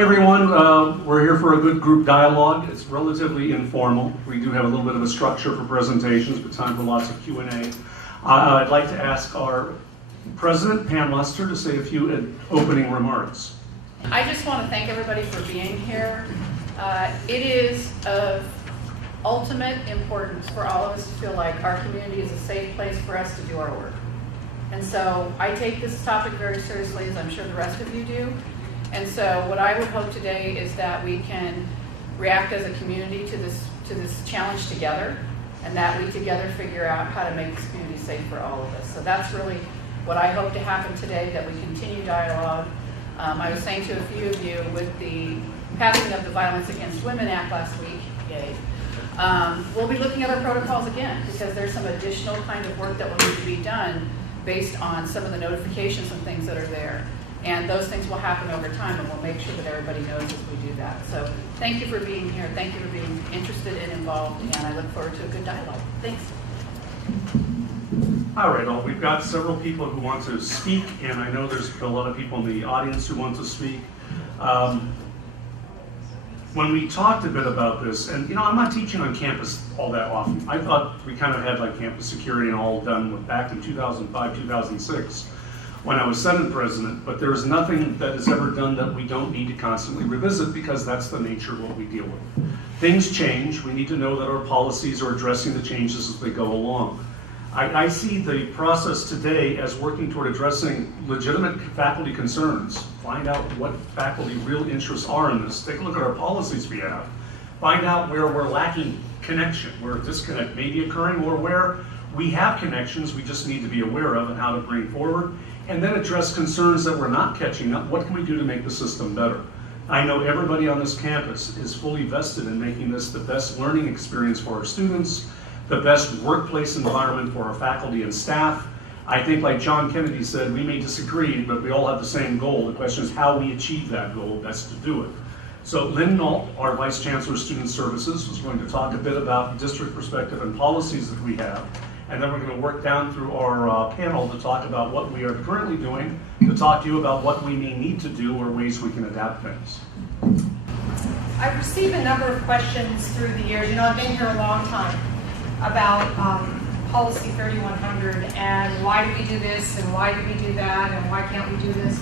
everyone. We're here for a good group dialogue. It's relatively informal. We do have a little bit of a structure for presentations, but time for lots of Q&A. I'd like to ask our President, Pam Luster, to say a few opening remarks. I just want to thank everybody for being here. It is of ultimate importance for all of us to feel like our community is a safe place for us to do our work. And so I take this topic very seriously, as I'm sure the rest of you do. And so what I would hope today is that we can react as a community to this challenge together, and that we together figure out how to make this community safe for all of us. So that's really what I hope to happen today, that we continue dialogue. I was saying to a few of you, with the passing of the Violence Against Women Act last week, yay, we'll be looking at our protocols again, because there's some additional kind of work that will need to be done based on some of the notifications and things that are there. And those things will happen over time, and we'll make sure that everybody knows as we do that. So thank you for being here. Thank you for being interested and involved, and I look forward to a good dialogue. Thanks. All right, well, we've got several people who want to speak, and I know there's a lot of people in the audience who want to speak. When we talked a bit about this, and I'm not teaching on campus all that often. I thought we kind of had like campus security and all done back in 2005, 2006. When I was Senate President, but there is nothing that is ever done that we don't need to constantly revisit, because that's the nature of what we deal with. Things change. We need to know that our policies are addressing the changes as they go along. I see the process today as working toward addressing legitimate faculty concerns, find out what faculty real interests are in this, take a look at our policies we have, find out where we're lacking connection, where a disconnect may be occurring, or where we have connections we just need to be aware of and how to bring forward, and then address concerns that we're not catching up. What can we do to make the system better? I know everybody on this campus is fully vested in making this the best learning experience for our students, the best workplace environment for our faculty and staff. I think, like John Kennedy said, we may disagree, but we all have the same goal. The question is how we achieve that goal, best to do it. So Lynn Neault, our Vice Chancellor of Student Services, is going to talk a bit about district perspective and policies that we have. And then we're going to work down through our panel to talk about what we are currently doing, to talk to you about what we may need to do or ways we can adapt things. I've received a number of questions through the years. I've been here a long time, about Policy 3100 and why do we do this and why do we do that and why can't we do this.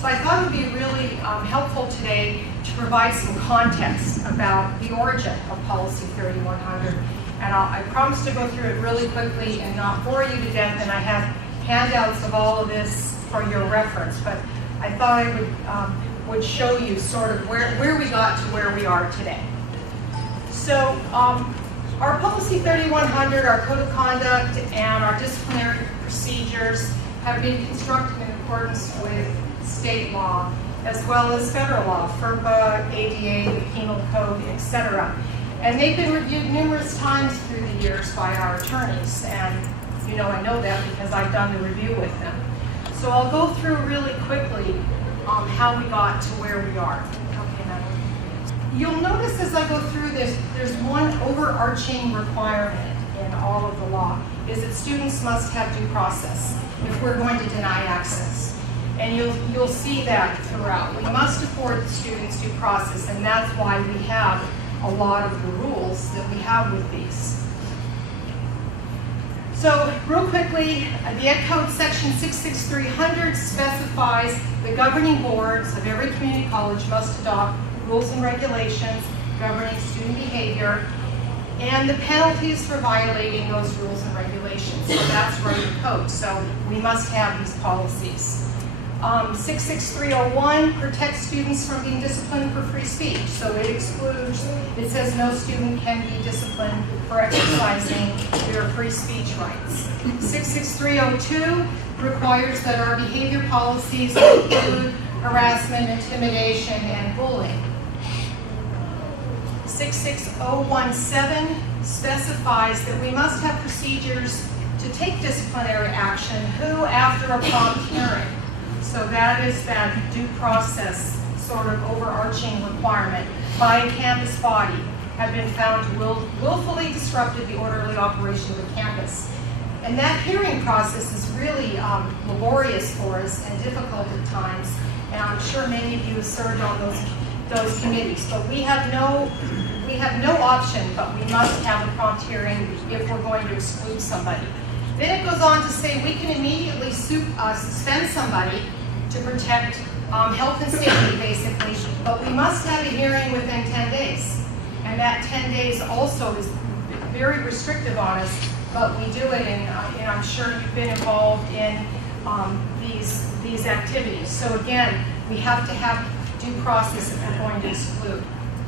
So I thought it would be really helpful today to provide some context about the origin of Policy 3100. And I promise to go through it really quickly and not bore you to death, and I have handouts of all of this for your reference, but I thought I would show you sort of where we got to where we are today. So our Policy 3100, our Code of Conduct, and our disciplinary procedures have been constructed in accordance with state law, as well as federal law, FERPA, ADA, the Penal Code, etc. And they've been reviewed numerous times through the years by our attorneys, and I know that because I've done the review with them. So I'll go through really quickly how we got to where we are. Okay, Madeline. You'll notice as I go through this, there's one overarching requirement in all of the law, is that students must have due process if we're going to deny access. And you'll see that throughout. We must afford students due process, and that's why we have a lot of the rules that we have with these. So real quickly, the Ed Code section 66300 specifies the governing boards of every community college must adopt rules and regulations governing student behavior and the penalties for violating those rules and regulations. So that's right in the code. So we must have these policies. 66301 protects students from being disciplined for free speech. So it says no student can be disciplined for exercising their free speech rights. 66302 requires that our behavior policies include harassment, intimidation, and bullying. 66017 specifies that we must have procedures to take disciplinary action who, after a prompt hearing. So that is that due process sort of overarching requirement by a campus body have been found to willfully disrupted the orderly operation of the campus. And that hearing process is really laborious for us and difficult at times. And I'm sure many of you have served on those those committees. But we have no option, but we must have a prompt hearing if we're going to exclude somebody. Then it goes on to say we can immediately suspend somebody to protect health and safety, basically, but we must have a hearing within 10 days. And that 10 days also is very restrictive on us, but we do it, and I'm sure you've been involved in these activities. So again, we have to have due process if we're going to exclude.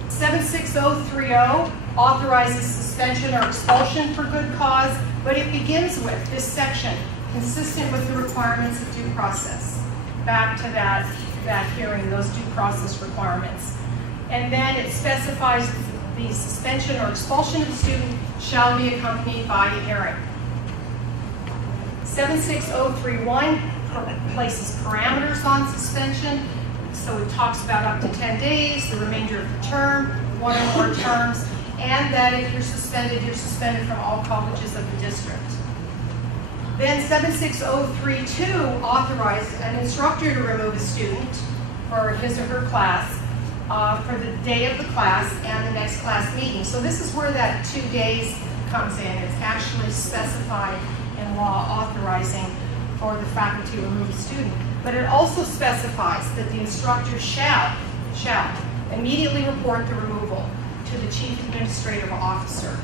76030 authorizes suspension or expulsion for good cause, but it begins with this section, consistent with the requirements of due process. Back to that hearing, those due process requirements. And then it specifies the suspension or expulsion of the student shall be accompanied by a hearing. 76031 places parameters on suspension. So it talks about up to 10 days, the remainder of the term, one or more terms, and that if you're suspended from all colleges of the district. Then 76032 authorizes an instructor to remove a student for his or her class for the day of the class and the next class meeting. So this is where that 2 days comes in. It's actually specified in law authorizing for the faculty to remove a student. But it also specifies that the instructor shall immediately report the removal to the chief administrative officer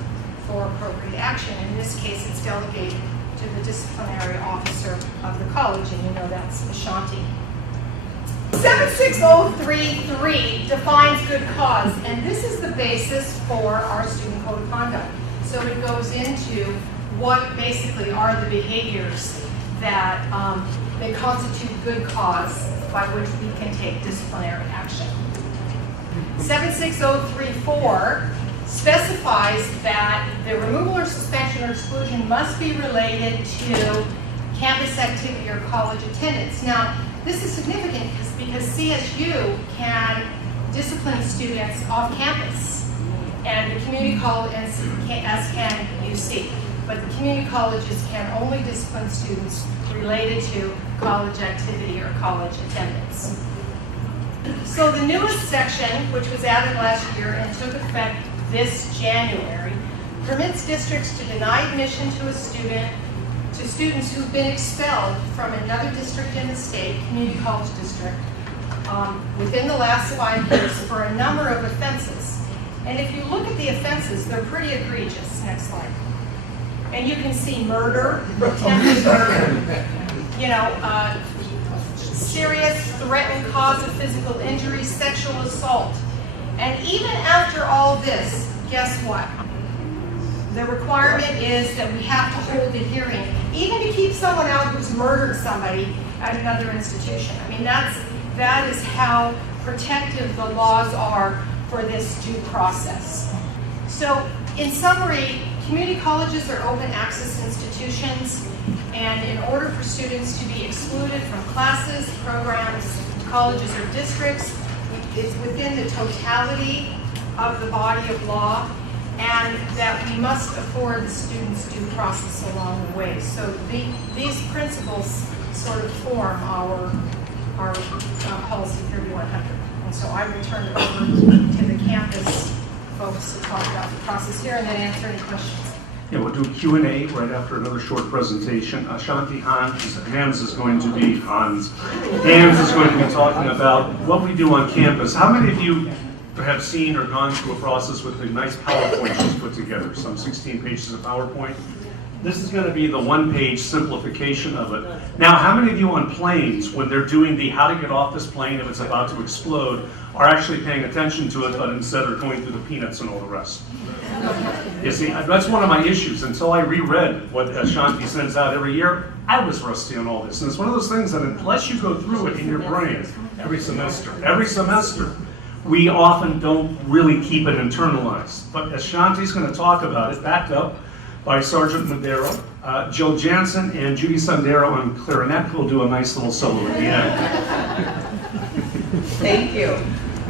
for appropriate action. In this case, it's delegated to the disciplinary officer of the college, and you know that's Ashanti. 76033 defines good cause, and this is the basis for our student code of conduct. So it goes into what basically are the behaviors that they constitute good cause by which we can take disciplinary action. 76034 specifies that the removal or suspension or exclusion must be related to campus activity or college attendance. Now, this is significant because CSU can discipline students off campus, and the community college, as can UC. But the community colleges can only discipline students related to college activity or college attendance. So the newest section, which was added last year and took effect this January, permits districts to deny admission to students who've been expelled from another district in the state, community college district, within the last 5 years for a number of offenses. And if you look at the offenses, they're pretty egregious. Next slide. And you can see murder, attempted murder, serious threatened cause of physical injury, sexual assault. And even after all this, guess what? The requirement is that we have to hold a hearing, even to keep someone out who's murdered somebody at another institution. I mean, that is how protective the laws are for this due process. So, in summary, community colleges are open access institutions, and in order for students to be excluded from classes, programs, colleges, or districts, it's within the totality of the body of law, and that we must afford the students due process along the way. So these principles sort of form our policy 3100. And so I will turn it over to the campus folks to talk about the process here and then answer any questions. Yeah, we'll do Q&A right after another short presentation. Ashanti Hands is going to be talking about what we do on campus. How many of you have seen or gone through a process with the nice PowerPoint she's put together, some 16 pages of PowerPoint? This is going to be the one-page simplification of it. Now, how many of you on planes, when they're doing the how to get off this plane if it's about to explode, are actually paying attention to it, but instead are going through the peanuts and all the rest? You see, that's one of my issues. Until I reread what Ashanti sends out every year, I was rusty on all this. And it's one of those things that unless you go through it in your brain every semester, we often don't really keep it internalized. But Ashanti's going to talk about it, backed up by Sergeant Medero, Joe Jansen, and Judy Sandero on clarinet, who will do a nice little solo at the end. Thank you.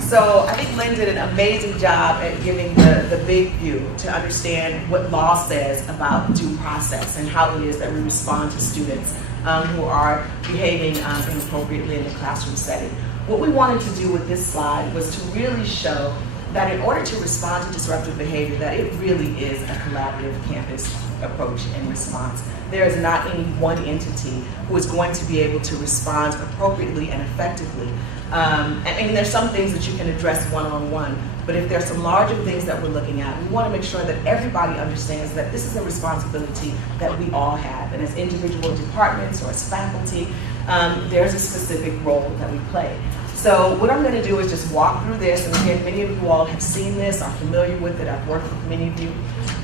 So I think Lynn did an amazing job at giving the big view to understand what law says about due process and how it is that we respond to students who are behaving inappropriately in the classroom setting. What we wanted to do with this slide was to really show that in order to respond to disruptive behavior, that it really is a collaborative campus approach and response. There is not any one entity who is going to be able to respond appropriately and effectively. And there's some things that you can address one-on-one, but if there's some larger things that we're looking at, we want to make sure that everybody understands that this is a responsibility that we all have. And as individual departments or as faculty, there's a specific role that we play. So what I'm going to do is just walk through this, and again, many of you all have seen this, are familiar with it, I've worked with many of you,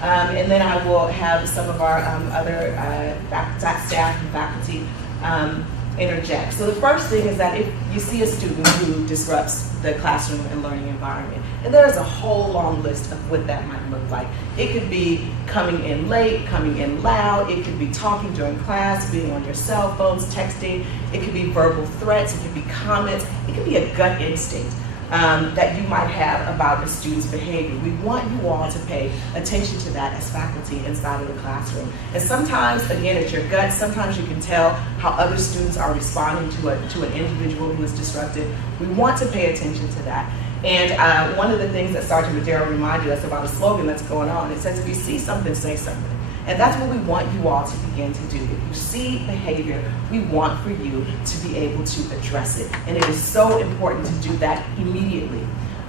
and then I will have some of our other staff and faculty interject. So the first thing is that if you see a student who disrupts the classroom and learning environment, and there's a whole long list of what that might look like. It could be coming in late, coming in loud, it could be talking during class, being on your cell phones, texting, it could be verbal threats, it could be comments, it could be a gut instinct that you might have about a student's behavior. We want you all to pay attention to that as faculty inside of the classroom. And sometimes, again, it's your gut, sometimes you can tell how other students are responding to an individual who is disruptive. We want to pay attention to that. And one of the things that Sergeant Medero reminded us about a slogan that's going on, it says, if you see something, say something. And that's what we want you all to begin to do. If you see behavior, we want for you to be able to address it. And it is so important to do that immediately.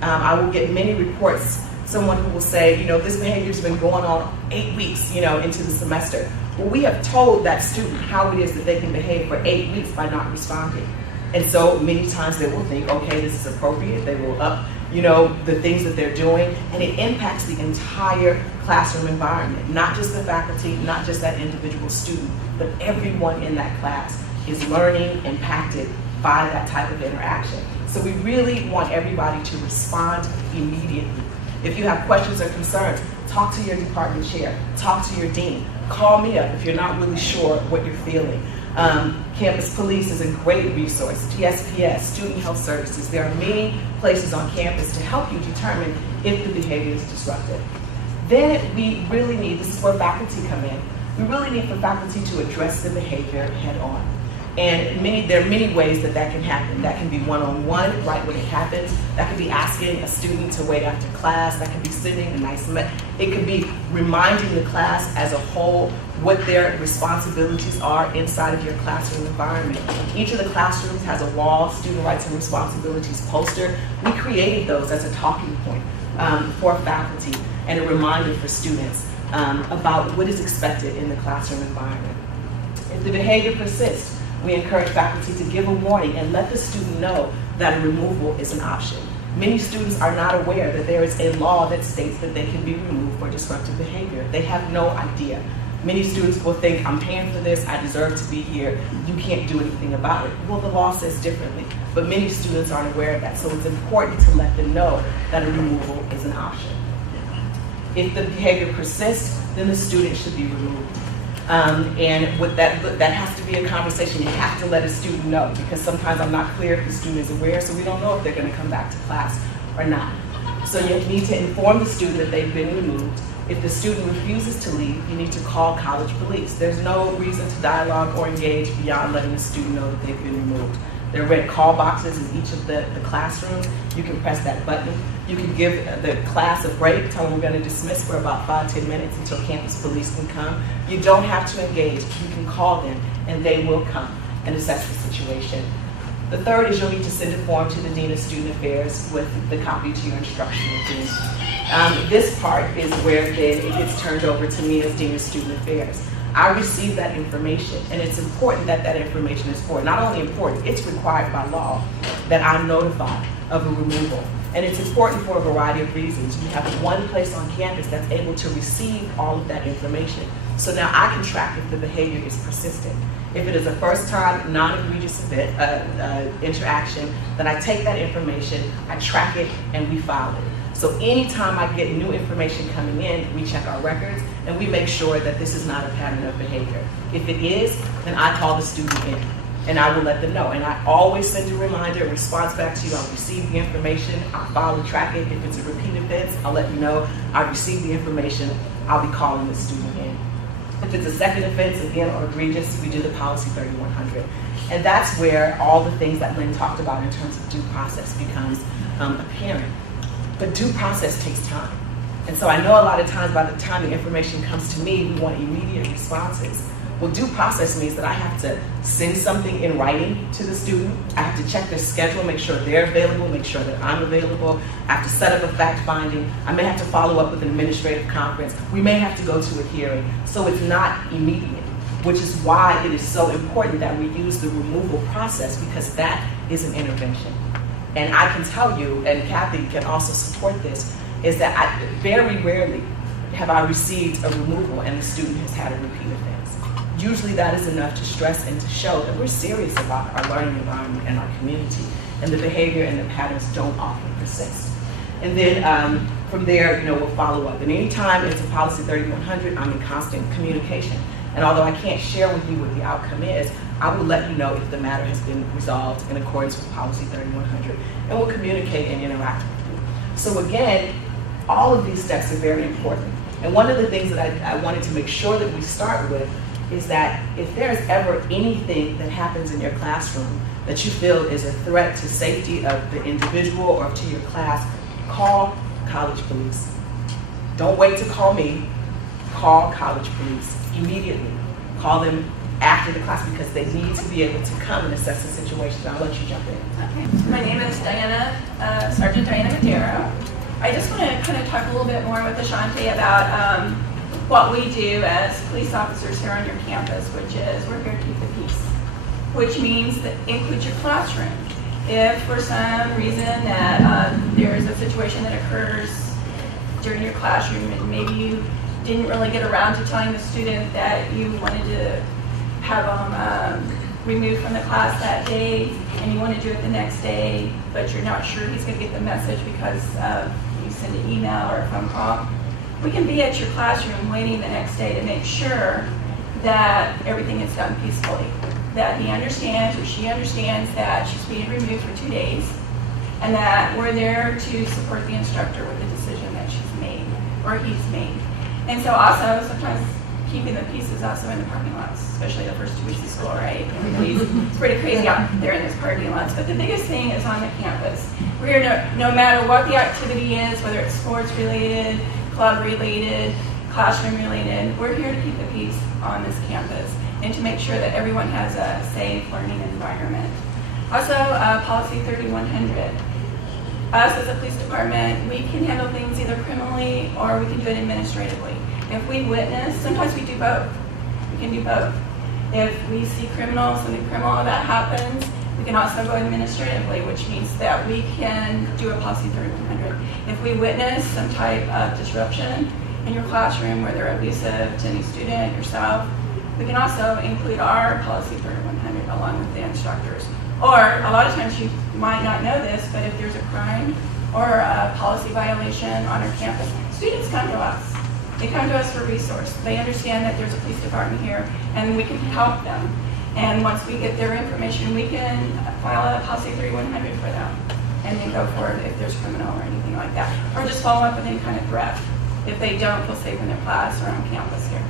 I will get many reports, someone who will say, this behavior's been going on 8 weeks, into the semester. Well, we have told that student how it is that they can behave for 8 weeks by not responding. And so many times they will think, okay, this is appropriate. They will up, the things that they're doing, and it impacts the entire classroom environment, not just the faculty, not just that individual student, but everyone in that class is learning, impacted by that type of interaction. So we really want everybody to respond immediately. If you have questions or concerns, talk to your department chair, talk to your dean, call me up if you're not really sure what you're feeling. Campus Police is a great resource, TSPS, Student Health Services. There are many places on campus to help you determine if the behavior is disruptive. Then we really need, this is where faculty come in, we really need for faculty to address the behavior head on. And there are many ways that can happen. That can be one-on-one, right when it happens. That could be asking a student to wait after class. That could be sending a nice message. It could be reminding the class as a whole what their responsibilities are inside of your classroom environment. Each of the classrooms has a wall, student rights and responsibilities poster. We created those as a talking point for faculty and a reminder for students about what is expected in the classroom environment. If the behavior persists, we encourage faculty to give a warning and let the student know that a removal is an option. Many students are not aware that there is a law that states that they can be removed for disruptive behavior. They have no idea. Many students will think, I'm paying for this, I deserve to be here, you can't do anything about it. Well, the law says differently, but many students aren't aware of that, so it's important to let them know that a removal is an option. If the behavior persists, then the student should be removed. And with that has to be a conversation. You have to let a student know, because sometimes I'm not clear if the student is aware, so we don't know if they're going to come back to class or not. So you need to inform the student that they've been removed. If the student refuses to leave, you need to call college police. There's no reason to dialogue or engage beyond letting the student know that they've been removed. There are red call boxes in each of the classrooms. You can press that button. You can give the class a break, tell them we're going to dismiss for about 5-10 minutes until campus police can come. You don't have to engage. You can call them, and they will come and assess the situation. The third is you'll need to send a form to the Dean of Student Affairs with the copy to your instructional team. This part is where then it gets turned over to me as Dean of Student Affairs. I receive that information, and it's important that that information is for. Not only important, it's required by law that I'm notified of a removal. And it's important for a variety of reasons. We have one place on campus that's able to receive all of that information. So now I can track if the behavior is persistent. If it is a first time, non-egregious interaction, then I take that information, I track it, and we file it. So anytime I get new information coming in, we check our records, and we make sure that this is not a pattern of behavior. If it is, then I call the student in, and I will let them know. And I always send a reminder, a response back to you. I'll receive the information, I'll file and track it. If it's a repeat offense, I'll let you know I received the information, I'll be calling the student in. If it's a second offense, again, or egregious, we do the policy 3100. And that's where all the things that Lynn talked about in terms of due process becomes apparent. But due process takes time. And so I know a lot of times by the time the information comes to me, we want immediate responses. Well, due process means that I have to send something in writing to the student. I have to check their schedule, make sure they're available, make sure that I'm available. I have to set up a fact finding. I may have to follow up with an administrative conference. We may have to go to a hearing. So it's not immediate, which is why it is so important that we use the removal process, because that is an intervention. And I can tell you, and Kathy can also support this, is that very rarely have I received a removal and the student has had a repeat offense. Usually that is enough to stress and to show that we're serious about our learning environment and our community, and the behavior and the patterns don't often persist. And then from there, we'll follow up. And anytime it's a policy 3100, I'm in constant communication. And although I can't share with you what the outcome is, I will let you know if the matter has been resolved in accordance with policy 3100, and we'll communicate and interact with you. So again, all of these steps are very important. And one of the things that I wanted to make sure that we start with is that if there's ever anything that happens in your classroom that you feel is a threat to safety of the individual or to your class, call college police. Don't wait to call me. Call college police immediately. Call them after the class, because they need to be able to come and assess the situation. I'll let you jump in. Okay. My name is Sergeant Diane Medero. I just want to kind of talk a little bit more with Ashanti about what we do as police officers here on your campus, which is we're here to keep the peace, which means that includes your classroom. If for some reason that there's a situation that occurs during your classroom and maybe you didn't really get around to telling the student that you wanted to have them removed from the class that day and you want to do it the next day, but you're not sure he's going to get the message because you send an email or a phone call, we can be at your classroom waiting the next day to make sure that everything is done peacefully, that he understands or she understands that she's being removed for 2 days, and that we're there to support the instructor with the decision that she's made or he's made. And so also sometimes keeping the peace is also in the parking lots, especially the first 2 weeks of school, right? It's pretty crazy out there in those parking lots. But the biggest thing is on the campus. We're here no matter what the activity is, whether it's sports related, club related, classroom related, we're here to keep the peace on this campus and to make sure that everyone has a safe learning environment. Also, policy 3100. Us as a police department, we can handle things either criminally or we can do it administratively. If we witness, sometimes we do both. We can do both. If we see something criminal that happens, we can also go administratively, which means that we can do a policy 3100. If we witness some type of disruption in your classroom where they're abusive to any student, yourself, we can also include our policy 3100 along with the instructors. Or a lot of times you might not know this, but if there's a crime or a policy violation on our campus, students come to us. They come to us for resource. They understand that there's a police department here and we can help them. And once we get their information, we can file a policy 3100 for them and then go forward if there's criminal or anything like that. Or just follow up with any kind of threat if they don't feel safe in their class or on campus here.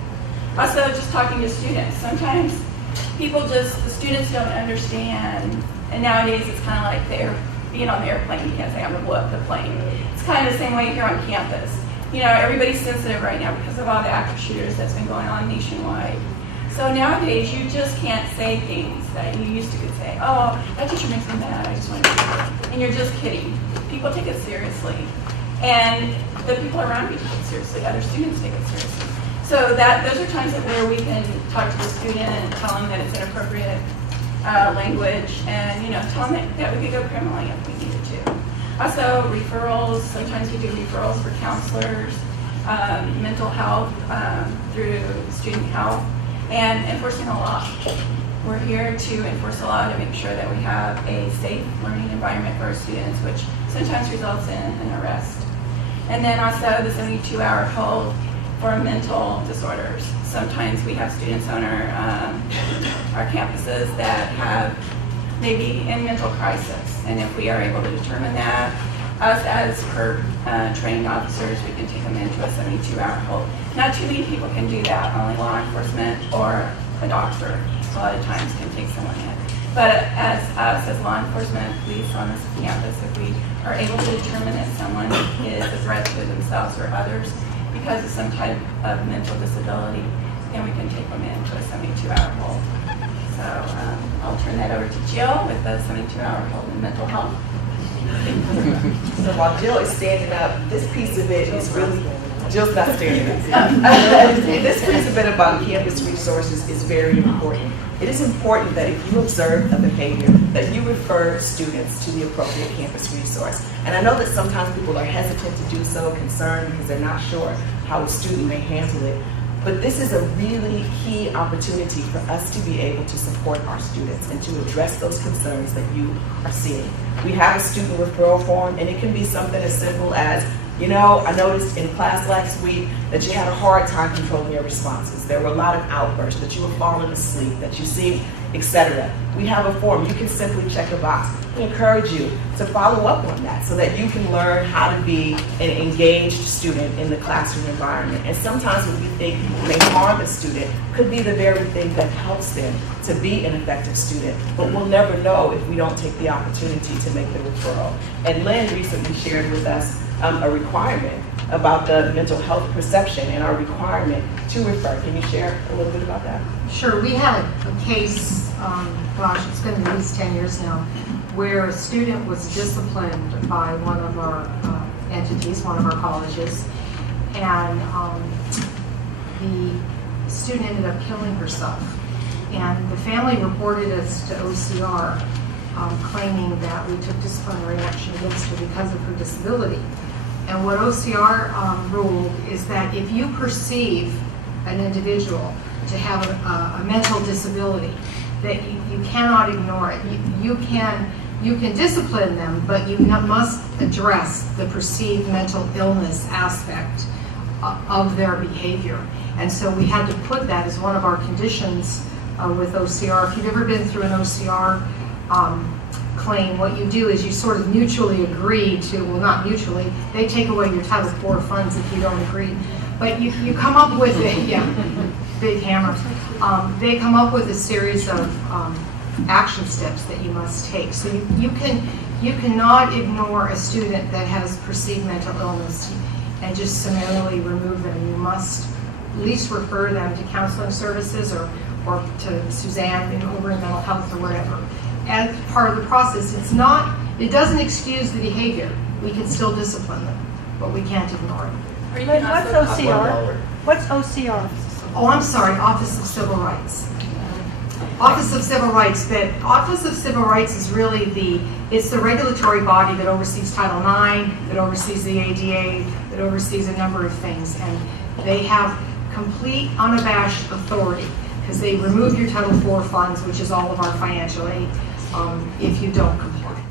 Also, just talking to students. Sometimes the students don't understand, and nowadays it's kind of like being on the airplane. You can't say I'm going to blow up the plane. It's kind of the same way here on campus. Everybody's sensitive right now because of all the active shooters that's been going on nationwide. So nowadays, you just can't say things that you used to could say. Oh, that teacher makes me mad, I just want to do it. And you're just kidding. People take it seriously. And the people around you take it seriously. Other students take it seriously. So those are times where we can talk to the student and tell them that it's inappropriate language and tell them that we could go criminally if we needed to. Also, referrals. Sometimes we do referrals for counselors, mental health through student health, and enforcing the law. We're here to enforce the law to make sure that we have a safe learning environment for our students, which sometimes results in an arrest. And then also the 72-hour hold for mental disorders. Sometimes we have students on our campuses that have maybe in mental crisis, and if we are able to determine that, us as trained officers, we can take them into a 72-hour hold. Not too many people can do that. Only law enforcement or a doctor a lot of times can take someone in. But as us, as law enforcement, police on this campus, if we are able to determine that someone is a threat to themselves or others because of some type of mental disability, then we can take them into a 72-hour hold. So I'll turn that over to Jill with the 72-hour hold in mental health. So while Jill is standing up, this piece of it is really, Jill's not standing up. This piece of it about campus resources is very important. It is important that if you observe a behavior, that you refer students to the appropriate campus resource. And I know that sometimes people are hesitant to do so, concerned because they're not sure how a student may handle it. But this is a really key opportunity for us to be able to support our students and to address those concerns that you are seeing. We have a student referral form, and it can be something as simple as, you know, I noticed in class last week that you had a hard time controlling your responses. There were a lot of outbursts, that you were falling asleep, that you seemed, etc. We have a form. You can simply check a box. We encourage you to follow up on that so that you can learn how to be an engaged student in the classroom environment. And sometimes what we think may harm a student could be the very thing that helps them to be an effective student. But we'll never know if we don't take the opportunity to make the referral. And Lynn recently shared with us a requirement about the mental health perception and our requirement to refer. Can you share a little bit about that? Sure. We had a case, gosh, it's been at least 10 years now, where a student was disciplined by one of our entities, one of our colleges, and the student ended up killing herself. And the family reported us to OCR, claiming that we took disciplinary action against her because of her disability. And what OCR ruled is that if you perceive an individual to have a mental disability, that you cannot ignore it. You can discipline them, but you must address the perceived mental illness aspect of their behavior. And so we had to put that as one of our conditions with OCR. If you've ever been through an OCR claim, what you do is you sort of mutually agree to, well, not mutually, they take away your Title IV funds if you don't agree. But you come up with big hammer. They come up with a series of action steps that you must take. So you cannot ignore a student that has perceived mental illness and just summarily remove them. You must at least refer them to counseling services or to Suzanne over in mental health or whatever. As part of the process, it doesn't excuse the behavior. We can still discipline them, but we can't ignore it. What's OCR? What's OCR? Oh, I'm sorry, Office of Civil Rights. Office of Civil Rights. The Office of Civil Rights is really it's the regulatory body that oversees Title IX, that oversees the ADA, that oversees a number of things. And they have complete, unabashed authority because they remove your Title IV funds, which is all of our financial aid, if you don't comply.